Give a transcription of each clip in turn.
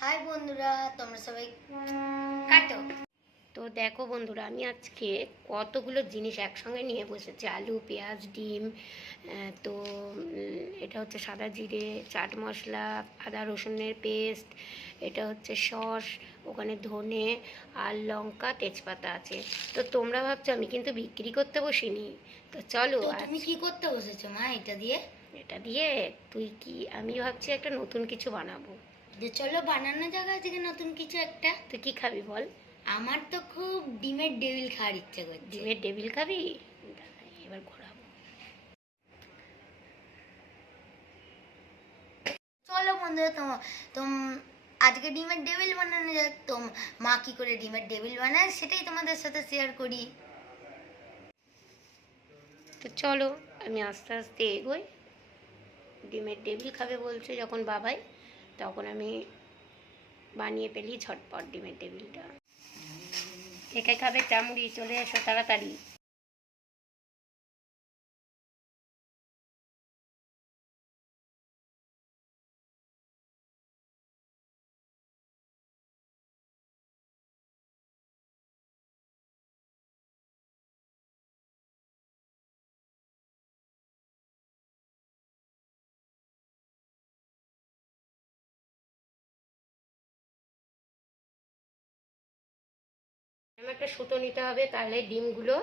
High বন্ধুরা, তোমরা সবাই কাটো। তো দেখো বন্ধুরা, আমি আজকে কতগুলো জিনিস একসঙ্গে নিয়ে বসেছি। আলু, পেঁয়াজ, ডিম, তো এটা হচ্ছে সাদা জিরে, চাট মশলা, আদা রসুনের পেস্ট, এটা হচ্ছে সস, ওখানে ধনে আর লঙ্কা, তেজপাতা আছে। তো তোমরা ভাবছো আমি কিন্তু বিক্রি করতে বসিনি। তো চলো। তুমি কি করতে বসেছো মা এটা দিয়ে? এটা দিয়ে তুই কি, আমি ভাবছি একটা নতুন কিছু বানাবো। যে চলো বানানো যাক আজকে নতুন কিছু একটা। তুই কি খাবি বল? আমার তো খুব ডিমের ডেভিল খাওয়ার ইচ্ছে করছে। ডিমের ডেভিল খাবি? এবার ঘোরাবো। চলো বন্ধুরা, তোম আজকে ডিমের ডেভিল বানানো যাক। মা কি করে ডিমের ডেভিল বানায় সেটাই তোমাদের সাথে শেয়ার করি। তো চলো আমি আস্তে আস্তে এগোই। ডিমের ডেভিল খাবে বলছে যখন বাবাই, তখন আমি বানিয়ে ফেলি ঝটপট ডিমের ডেভিলটা। একে খাবে চামড়ি, চলে এসো তাড়াতাড়ি। একটা সুতো নিতে হবে, তাহলে ডিমগুলো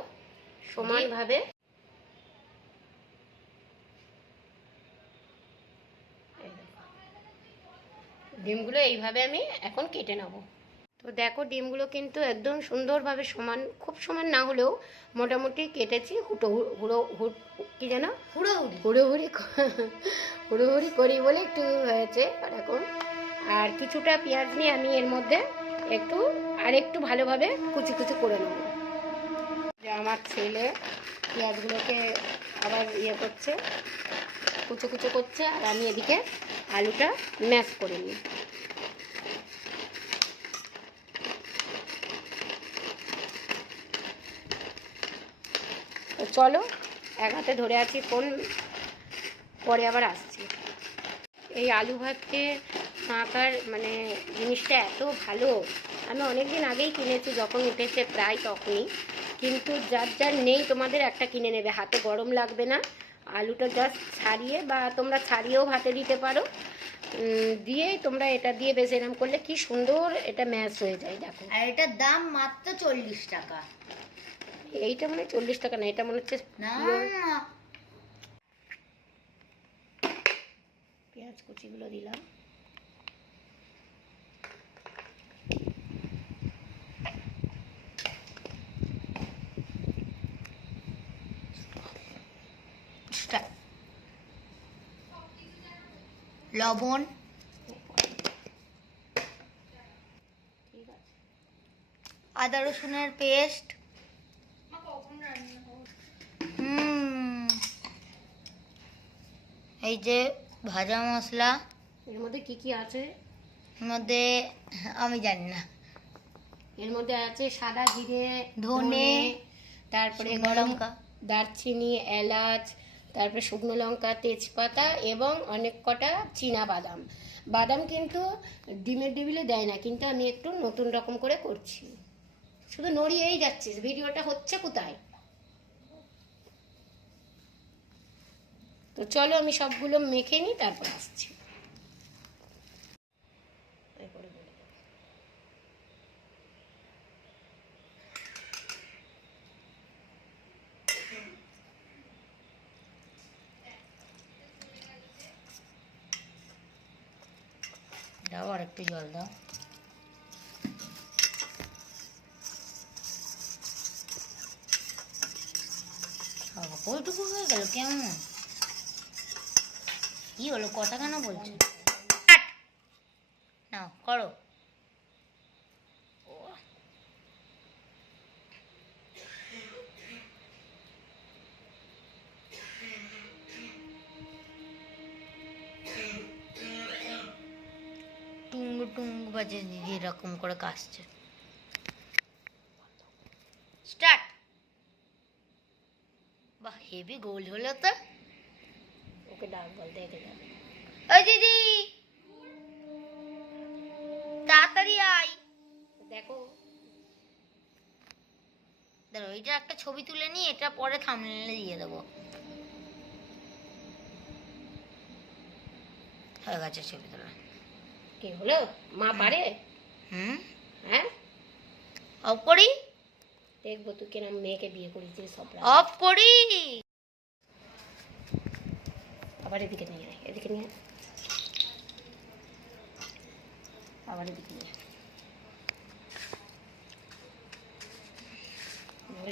সমানভাবে ডিমগুলো এইভাবে আমি এখন কেটে নেব। তো দেখো ডিমগুলো কিন্তু একদম সুন্দরভাবে সমান, খুব সমান না হলেও মোটামুটি কেটেছি। কি যেন হুড়োহুড়ি হুড়োহুড়ি করি বলে একটু হয়েছে এরকম। আর কিছুটা পেঁয়াজ নিয়ে আমি এর মধ্যে একটু ভালোভাবে কুচি কুচি করে নেব। যে আমার ছেলে পেঁয়াজগুলোকে আবার করছে, কুচো কুচো করছে, আর আমি এদিকে আলুটা ম্যাশ করে নিই। তো চলো, এক হাতে ধরে আছি ফোন, পরে আবার আসছি। এই আলু ভাতে মাখার জিনিসটা এত ভালো। আমি অনেক দিন আগেই কিনেছি, যখন উঠেছে প্রায় তখনই। কিন্তু যার যার নেই তোমাদের একটা কিনে নেবে, হাতে গরম লাগবে না। আলুটা জাস্ট ছাড়িয়ে, বা তোমরা ছাড়িয়েও ভাতে দিতে পারো, দিয়ে তোমরা এটা দিয়ে বেশ এরম করলে কি সুন্দর এটা ম্যাশ হয়ে যায়। দেখো, আর এটার দাম মাত্র 40 টাকা। এইটা মনে হয় 40 টাকা না, এটা মনে হচ্ছে না। পেঁয়াজ কুচিগুলো দিলাম। লবণ, আদা রসুনের পেস্ট, এই যে ভাজা মশলা। এর মধ্যে কি কি আছে? এর মধ্যে আমি জানি না। এর মধ্যে আছে সাদা জিরে, ধনে, তারপরে লঙ্কা, দারচিনি, এলাচ, তারপরে শুকনো লঙ্কা, তেজপাতা এবং অনেক কটা চীনা বাদাম। বাদাম কিন্তু ডিমের ডেভিলে দেয় না, কিন্তু আমি একটু নতুন রকম করে করছি। শুধু নড়িয়েই যাচ্ছিস, ভিডিওটা হচ্ছে কোথায়? তো চলো আমি সবগুলো মেখে নিই, তারপর আসছি। দাও আর একটু জল দাও। ওইটুকু হয়ে গেল কেমন? কি হলো, কথা কেন বলছো? নাও করো। টুঙ্গু টুঙ্গু বাজে দিদি এরকম করে কাশছে। স্টার্ট। বাহ, হেভি গোল হলো তো। ওকে ডাক বল, দেখে যাবে। ওই দিদি, দাঁড়াও, এটা একটা ছবি তুলে নিই, এটা পরে থাম্বনেইলে দিয়ে দেবো। হয়ে গেছে ছবি তোলা। কি হলো, মা পারে? হুম, হ্যাঁ, অফ করি, দেখবো তুই কিরম মেয়েকে বিয়ে করেছিস সব। অফ করি। আবার এদিকে নিয়ে আয়, এদিকে নিয়ে আয়। আবার এদিকে নিয়ে আয়।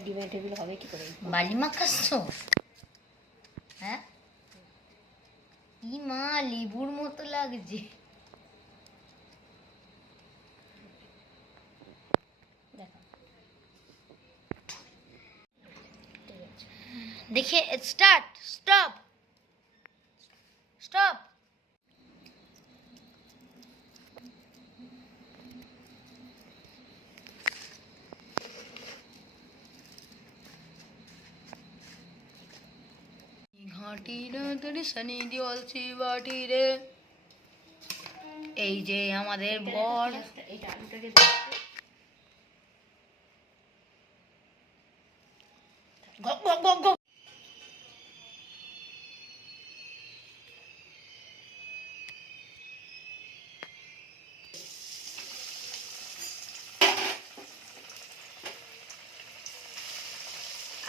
ডিমের টেবিল হবে কি করে? বালি মাখাস তো? হ্যাঁ, ই মা, লেবুর মতো লাগছে। দেখো, ঠিক আছে। দেখে স্টার্ট, স্টপ, স্টপ। ঘাটি রে তোর শনি দিওয়ালছি বাটি রে। এই যে আমাদের বর। এইটা আলুটাকে গপ গপ গপ গপ।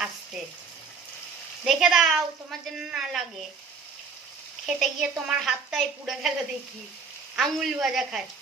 আস্তে দেখে দাও, তোমার জন্য না লাগে। খেতে গিয়ে তোমার হাতটাই পুড়ে গেল দেখি, আঙুল ভাজা খাচ্ছ।